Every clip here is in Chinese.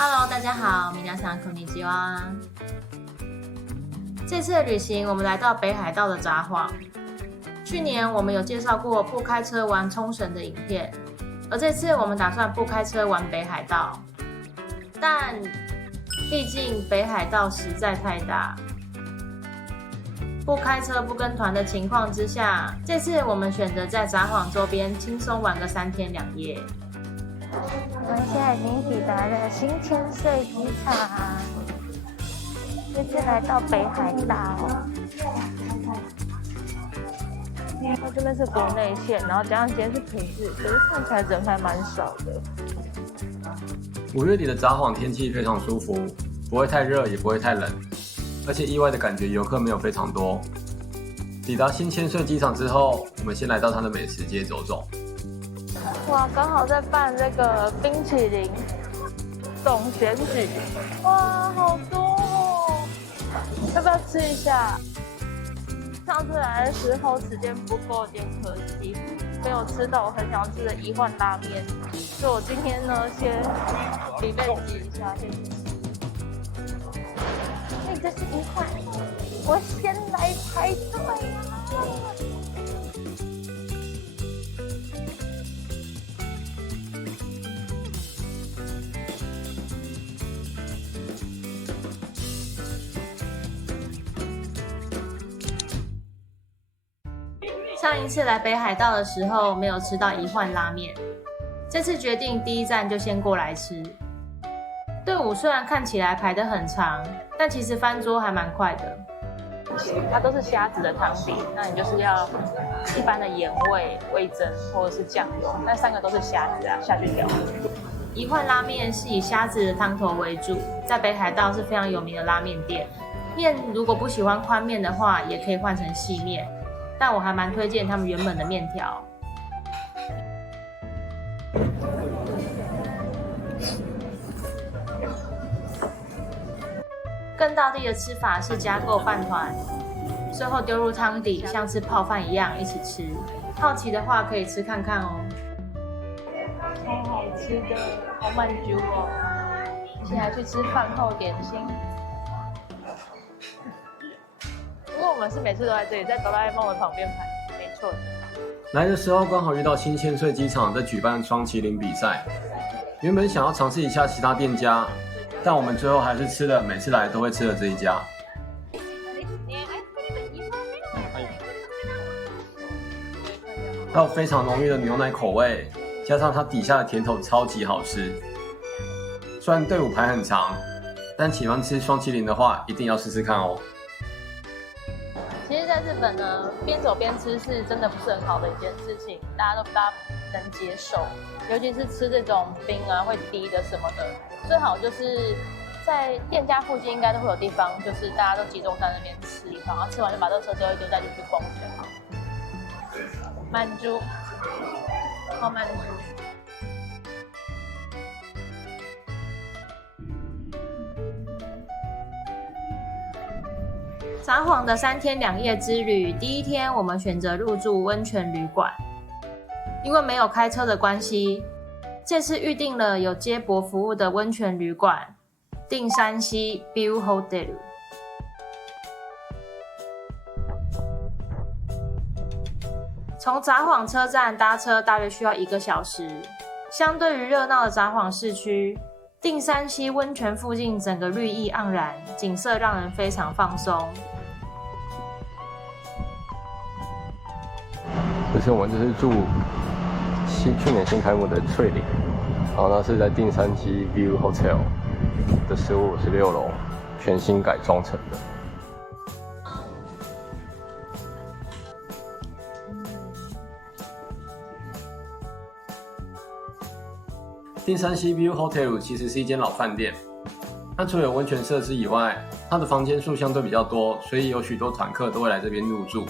Hello，大家好，皆さんこんにちは。这次的旅行，我们来到北海道的札幌。去年我们有介绍过不开车玩冲绳的影片，而这次我们打算不开车玩北海道，但毕竟北海道实在太大，不开车不跟团的情况之下，这次我们选择在札幌周边轻松玩个3天2夜。我们现在已经抵达了新千岁机场，这次来到北海道。这边是国内线，然后加上今天是平日，可是看起来人还蛮少的。5月底的札幌天气非常舒服，不会太热，也不会太冷，而且意外的感觉游客没有非常多。抵达新千岁机场之后，我们先来到它的美食街走走。哇，刚好在办这个冰淇淋总选举，哇，好多哦！要不要吃一下？上次来的时候时间不够，有点可惜，没有吃到我很想吃的一换拉面，所以我今天呢先准备挤一下，先去吃。这是一换，我先来排队啊！上一次来北海道的时候没有吃到一换拉面，这次决定第一站就先过来吃。队伍虽然看起来排得很长，但其实翻桌还蛮快的。它都是虾子的汤底，那你就是要一般的盐味、味噌或者是酱油，那3个都是虾子啊，下去调。一换拉面是以虾子的汤头为主，在北海道是非常有名的拉面店。面如果不喜欢宽面的话，也可以换成细面。但我还蛮推荐他们原本的面条。更道地的吃法是加购饭团，最后丢入汤底，像吃泡饭一样一起吃。好奇的话可以吃看看哦。超好吃的，好满足哦！一起来去吃饭后点心。不过我们是每次都在这里，在哆啦 A 梦的旁边排，没错的。来的时候刚好遇到新千岁机场在举办双麒麟比赛，原本想要尝试一下其他店家，但我们最后还是吃了每次来都会吃的这一家。它有非常浓郁的牛奶口味，加上它底下的甜头超级好吃。虽然队伍排很长，但喜欢吃双麒麟的话，一定要试试看哦。其实，在日本呢，边走边吃是真的不是很好的一件事情，大家都不大能接受，尤其是吃这种冰啊会滴的什么的，最好就是在店家附近应该都会有地方，就是大家都集中在那边吃一然后吃完就把垃圾丢一丢，再继续逛就好。满足，好满足。札幌的3天2夜之旅，第一天我们选择入住温泉旅馆，因为没有开车的关系，这次预定了有接驳服务的温泉旅馆定山溪 View Hotel。从札幌车站搭车大约需要1个小时，相对于热闹的札幌市区，定山溪温泉附近整个绿意盎然，景色让人非常放松。就是我们就是住去年新开幕的翠岭，然后呢是在定山溪 View Hotel 的1556楼，全新改装成的。定山溪 View Hotel 其实是一间老饭店，它除了有温泉设施以外，它的房间数相对比较多，所以有许多团客都会来这边入住。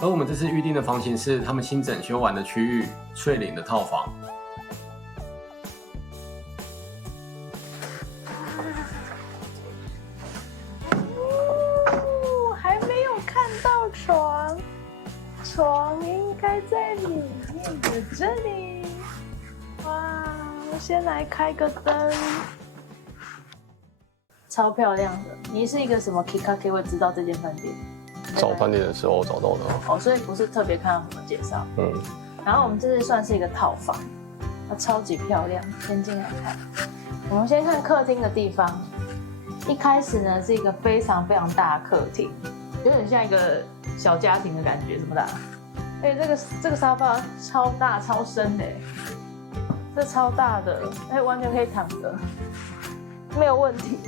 而我们这次预定的房型是他们新整修完的区域翠岭的套房。还没有看到床，床应该在里面的这里。哇，我先来开个灯。超漂亮的。你是一个什么 Kikake 会知道这间饭店？找饭店的时候找到的。哦，所以不是特别看到什么介绍。然后我们这次算是一个套房，它超级漂亮。先进来看，我们先看客厅的地方。一开始呢是一个非常非常大的客厅，有点像一个小家庭的感觉，这么大。这个沙发超大超深的，这超大的，完全可以躺着，没有问题。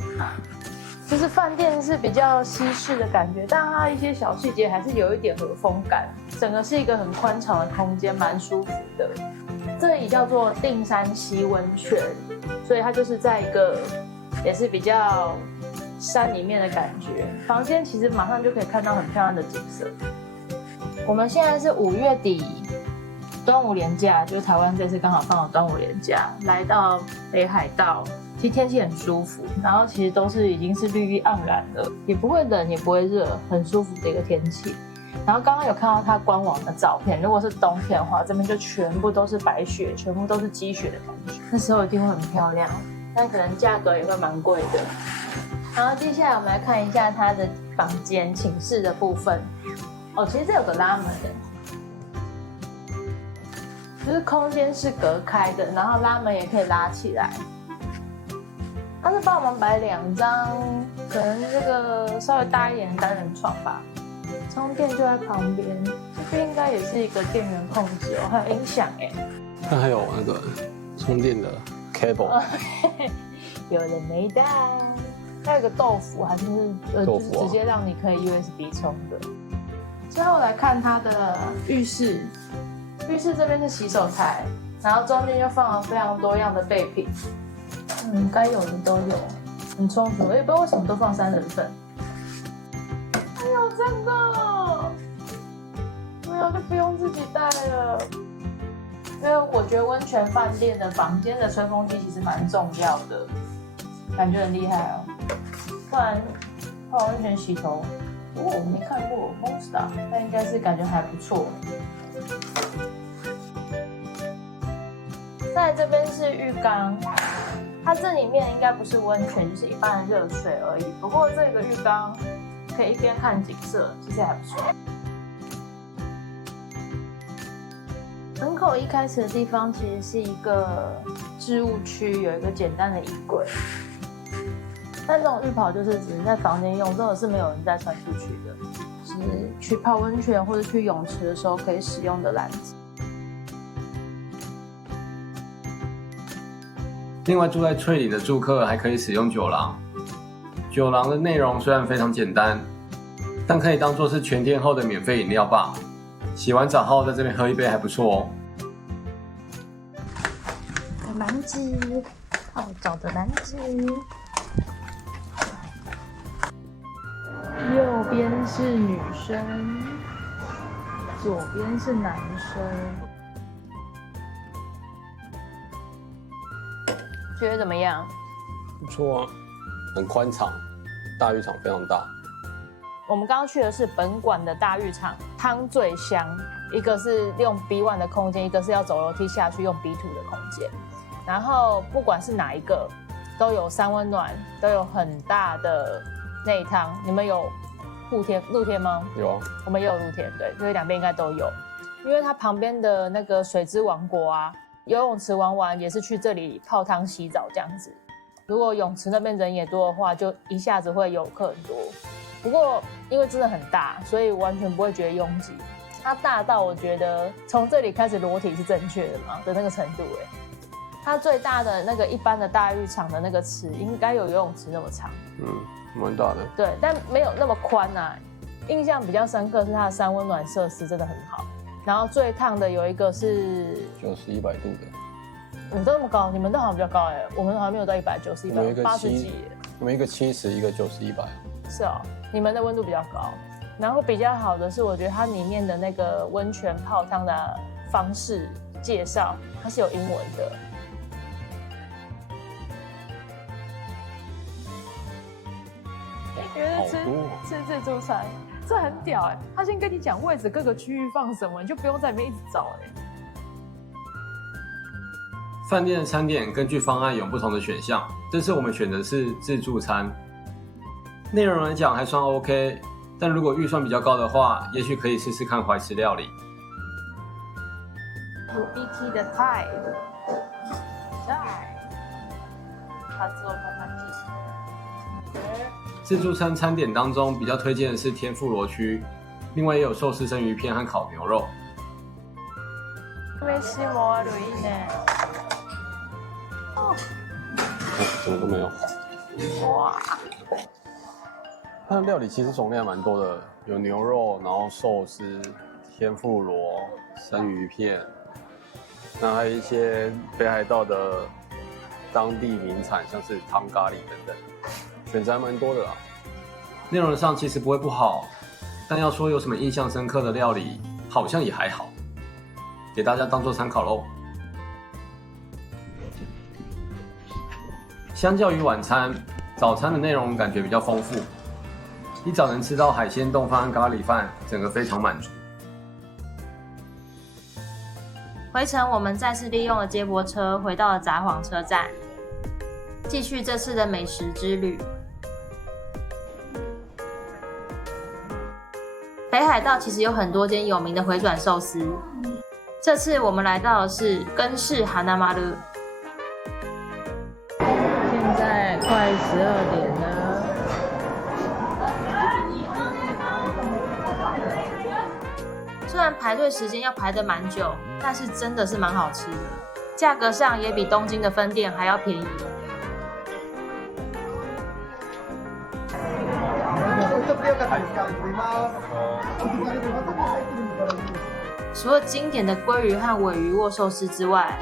就是饭店是比较西式的感觉，但它一些小细节还是有一点和风感。整个是一个很宽敞的空间，蛮舒服的。这里叫做定山溪温泉，所以它就是在一个也是比较山里面的感觉。房间其实马上就可以看到很漂亮的景色。我们现在是5月底，端午连假，就是台湾这次刚好放了端午连假，来到北海道。其实天气很舒服，然后其实都是已经是绿意盎然了，也不会冷也不会热，很舒服的一个天气。然后刚刚有看到它官网的照片，如果是冬天的话，这边就全部都是白雪，全部都是积雪的感觉，那时候一定会很漂亮，但可能价格也会蛮贵的。然后接下来我们来看一下它的房间寝室的部分。哦，其实这有个拉门的，就是空间是隔开的，然后拉门也可以拉起来。他是帮我们摆2张，可能这个稍微大一点的单人床吧。充电就在旁边，这边应该也是一个电源控制哦，还有音响哎。那还有那个充电的 cable， 有人没带。还有个豆腐，还是就是直接让你可以 USB 充的。最后来看它的浴室，浴室这边是洗手台，然后中间就放了非常多样的备品。该有的都有，很充足，也不知道为什么都放3人份。还有这个，没有就不用自己带了。因为我觉得温泉饭店的房间的吹风机其实蛮重要的，感觉很厉害哦。不然泡温泉洗头，我没看过 Monster， 但应该是感觉还不错。在这边是浴缸。它这里面应该不是温泉，就是一般的热水而已。不过这个浴缸可以一边看景色，其实还不错。门口一开始的地方其实是一个置物区，有一个简单的衣柜。但这种浴袍就是只是在房间用，真的是没有人再穿出去的，是去泡温泉或者去泳池的时候可以使用的篮子。另外，住在翠里的住客还可以使用酒廊。酒廊的内容虽然非常简单，但可以当作是全天候的免费饮料吧。洗完澡后在这边喝一杯还不错哦。篮子，泡澡的篮子。右边是女生，左边是男生。觉得怎么样？不错啊，很宽敞，大浴场非常大。我们刚刚去的是本馆的大浴场，汤最香。一个是用 B1 的空间，一个是要走楼梯下去用 B2 的空间。然后不管是哪一个，都有3温暖，都有很大的内汤。你们有露天吗？有啊，我们也有露天，对，所以2边应该都有。因为它旁边的那个水之王国啊。游泳池玩完也是去这里泡汤洗澡这样子。如果泳池那边人也多的话，就一下子会游客很多。不过因为真的很大，所以完全不会觉得拥挤。它大到我觉得从这里开始裸体是正确的嘛的那个程度哎。它最大的那个一般的大浴场的那个池，应该有游泳池那么长。蛮大的。对，但没有那么宽啊。印象比较深刻是它的3温暖设施真的很好。然后最烫的有一个是90、100度的，你们都那么高，你们都好像比较高哎，我们好像没有到190、180几。我们一个70，一个90、100。是哦，你们的温度比较高。然后比较好的是，我觉得它里面的那个温泉泡汤的方式介绍，它是有英文的。因为吃自助餐。这很屌哎！他先跟你讲位置，各个区域放什么，你就不用在里面一直找哎。饭店的餐点根据方案有不同的选项，这次我们选的是自助餐，内容来讲还算 OK， 但如果预算比较高的话，也许可以试试看怀石料理。Ubiki 的菜，它做看看自助餐餐点当中比较推荐的是天妇罗区，另外也有寿司生鱼片和烤牛肉。飯もあるいいね。什么都没有。哇！它的料理其实种类还蛮多的，有牛肉，然后寿司、天妇罗、生鱼片，那还有一些北海道的当地名产，像是汤咖喱等等，选择还蛮多的啦。内容上其实不会不好，但要说有什么印象深刻的料理，好像也还好，给大家当做参考咯。相较于晚餐，早餐的内容感觉比较丰富。一早能吃到海鲜冻饭和咖喱饭，整个非常满足。回程我们再次利用了接驳车回到了札幌车站，继续这次的美食之旅。北海道其实有很多间有名的回转寿司，这次我们来到的是根室哈纳马鲁。现在快12点了。虽然排队时间要排得蛮久，但是真的是蛮好吃的，价格上也比东京的分店还要便宜。除了经典的鲑鱼和鲔鱼握寿司之外，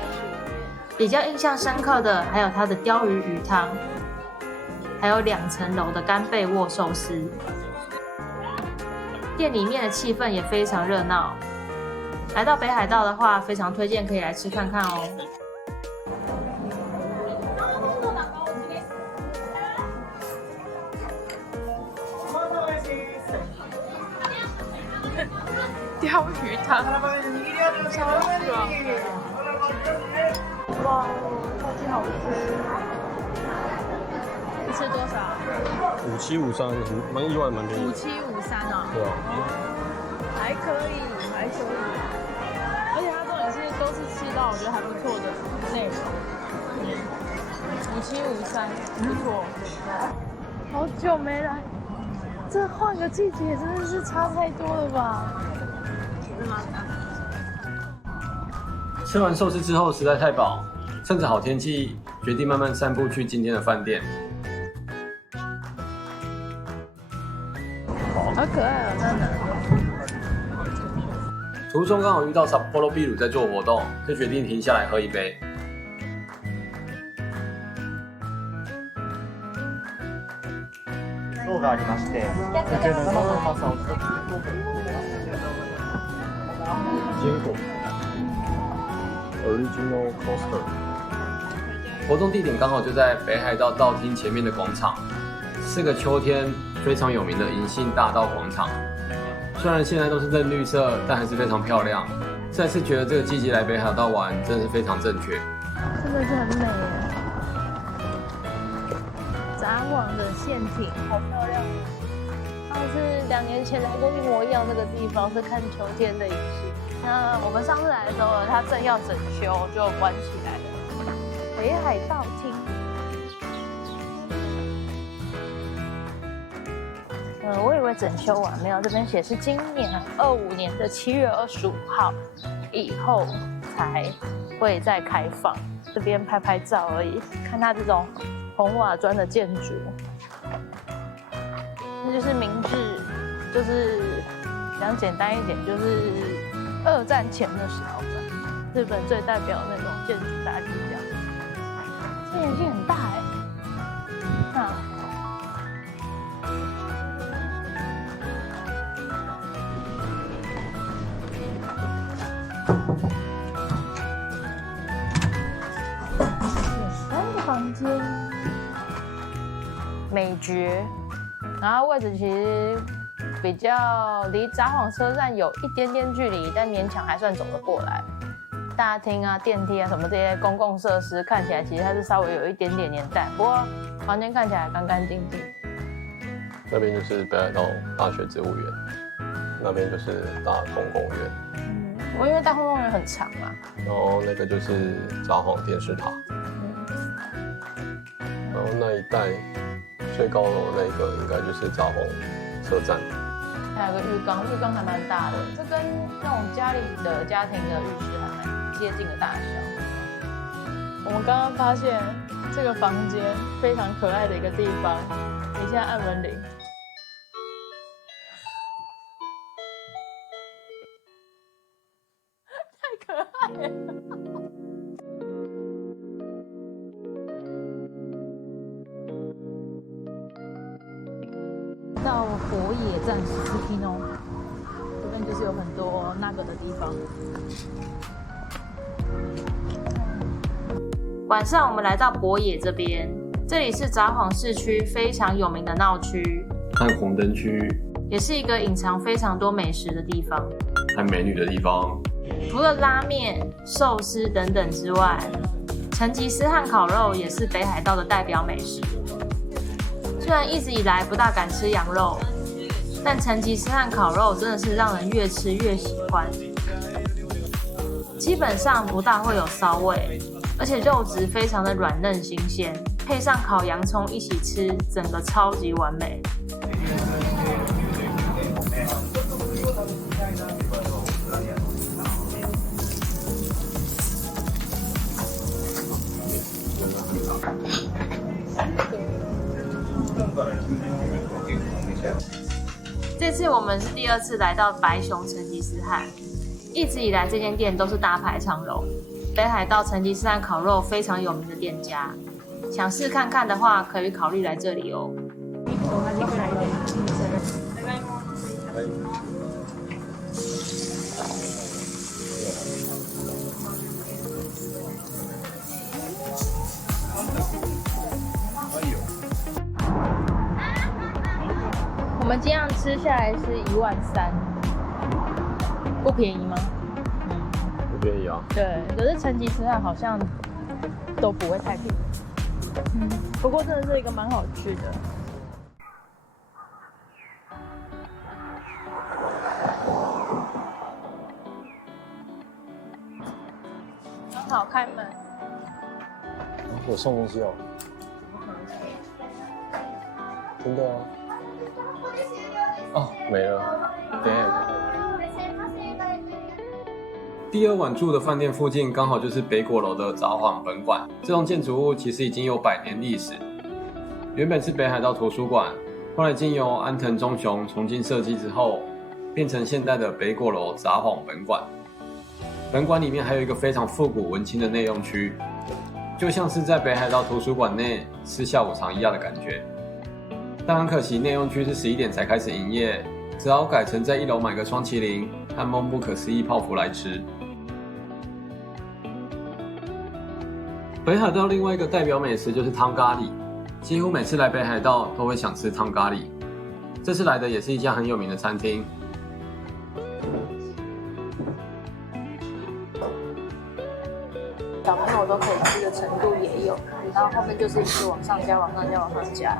比较印象深刻的还有它的鲷鱼鱼汤，还有2层楼的干贝握寿司。店里面的气氛也非常热闹。来到北海道的话，非常推荐可以来吃看看哦。鲷鱼汤，超爽！哇，超级好吃！你吃多少5753，蛮意外，蛮便宜。5753哦。对啊。还可以，还可以。而且它重点是都是吃到我觉得还不错的内容。5753，不错。好久没来，这换个季节真的是差太多了吧？吃完寿司之后实在太饱，趁着好天气，决定慢慢散步去今天的饭店。好可爱哦，在哪？途中刚好遇到 Sapporo 秘鲁在做活动，就决定停下来喝一杯。層がありまして、こちら生のうまさを一つ坚果 Original Coaster。活动地点刚好就在北海道道厅前面的广场，是个秋天非常有名的银杏大道广场。虽然现在都是嫩绿色，但还是非常漂亮。再次觉得这个季节来北海道玩真的是非常正确。真的是很美耶！札幌的陷阱好漂亮，上次2年前来过一模一样那个地方，是看秋天的银杏。那我们上次来的时候，它正要整修，就关起来了。北海道厅。我以为整修完没有，这边写是今年25年的7月25号以后才会再开放。这边拍拍照而已，看它这种红瓦砖的建筑，那就是明治，就是讲简单一点，就是2战前的时候吧，日本最代表的那种建筑大体这样。这眼睛很大哎，3个房间，美绝。然后位置其实比较离札幌车站有一点点距离，但勉强还算走得过来。大厅啊、电梯啊什么这些公共设施看起来其实它是稍微有一点点年代，不过房间看起来干干净净。那边就是北海道大学植物园，那边就是大同公园，我因为大同公园很长嘛，然后那个就是札幌电视塔，然后那一带最高楼那个应该就是札幌车站。还有个浴缸，浴缸还蛮大的，这跟那种家里的家庭的浴室还蛮接近的大小。我们刚刚发现这个房间非常可爱的一个地方，你现在按门铃。太可爱了。到博野站10厅哦，这边就是有很多那个的地方。晚上我们来到博野这边，这里是札幌市区非常有名的闹区，和红灯区，也是一个隐藏非常多美食的地方，和美女的地方。除了拉面、寿司等等之外，成吉思汗烤肉也是北海道的代表美食。虽然一直以来不大敢吃羊肉，但成吉思汗烤肉真的是让人越吃越喜欢。基本上不大会有骚味，而且肉质非常的软嫩新鲜，配上烤洋葱一起吃，整个超级完美。这次我们是第2次来到白熊成吉思汗，一直以来这间店都是大排长龙，北海道成吉思汗烤肉非常有名的店家，想试看看的话，可以考慮来这里哦。我们这样吃下来是13000，不便宜吗？不便宜啊。对，可是成吉思汗好像都不会太便宜。不过真的是一个蛮好吃的。刚好开门。有送东西哦。真的啊。哦，没了。对。第2晚住的饭店附近刚好就是北果楼的札幌本馆，这栋建筑物其实已经有100年历史。原本是北海道图书馆，后来经由安藤忠雄重新设计之后，变成现代的北果楼札幌本馆。本馆里面还有一个非常复古文青的内用区，就像是在北海道图书馆内吃下午茶一样的感觉。但很可惜，内用区是11点才开始营业，只好改成在1楼买个双麒麟和梦不可思议泡芙来吃。北海道另外一个代表美食就是汤咖喱，几乎每次来北海道都会想吃汤咖喱。这次来的也是一家很有名的餐厅。小朋友都可以吃的程度也有，然后后面就是一直往上加、往上加、往上加。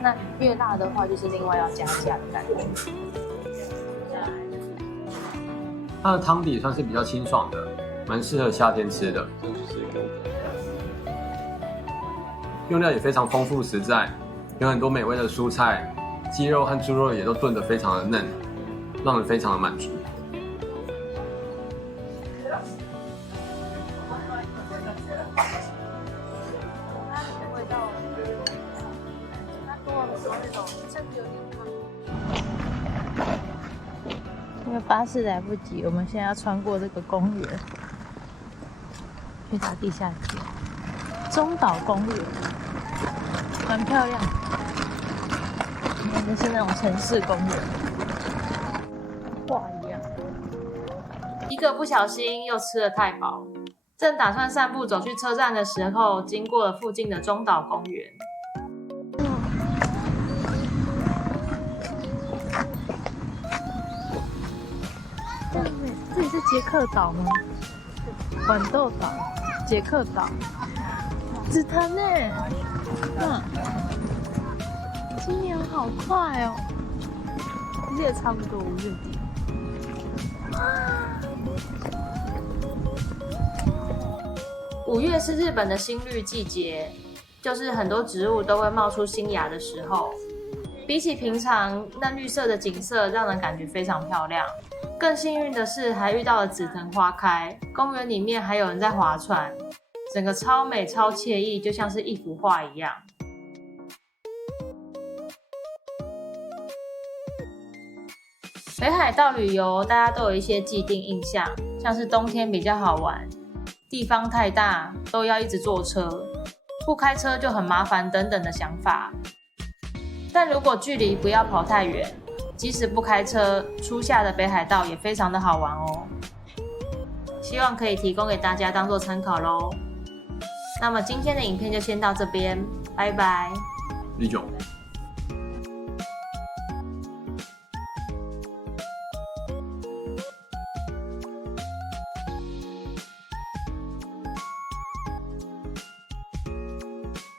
那越辣的话，就是另外要加价的感觉。它的汤底算是比较清爽的，蛮适合夏天吃的。这就是一个用料也非常丰富实在，有很多美味的蔬菜，鸡肉和猪肉也都炖得非常的嫩，让人非常的满足。因为巴士来不及，我们现在要穿过这个公园，去打地下街。中岛公园，蛮漂亮的。那是那种城市公园，画一样。一个不小心又吃得太饱，正打算散步走去车站的时候，经过了附近的中岛公园。这里是捷克岛吗？豌豆岛、捷克岛、紫檀呢？今年好好快哦！其实也差不多5月底。5月是日本的新绿季节，就是很多植物都会冒出新芽的时候。比起平常嫩绿色的景色，让人感觉非常漂亮。更幸运的是，还遇到了紫藤花开，公园里面还有人在划船，整个超美超惬意，就像是一幅画一样。北海道旅游，大家都有一些既定印象，像是冬天比较好玩，地方太大，都要一直坐车，不开车就很麻烦等等的想法。但如果距离不要跑太远，即使不开车，初夏的北海道也非常的好玩哦。希望可以提供给大家当做参考咯。那么今天的影片就先到这边，拜拜。19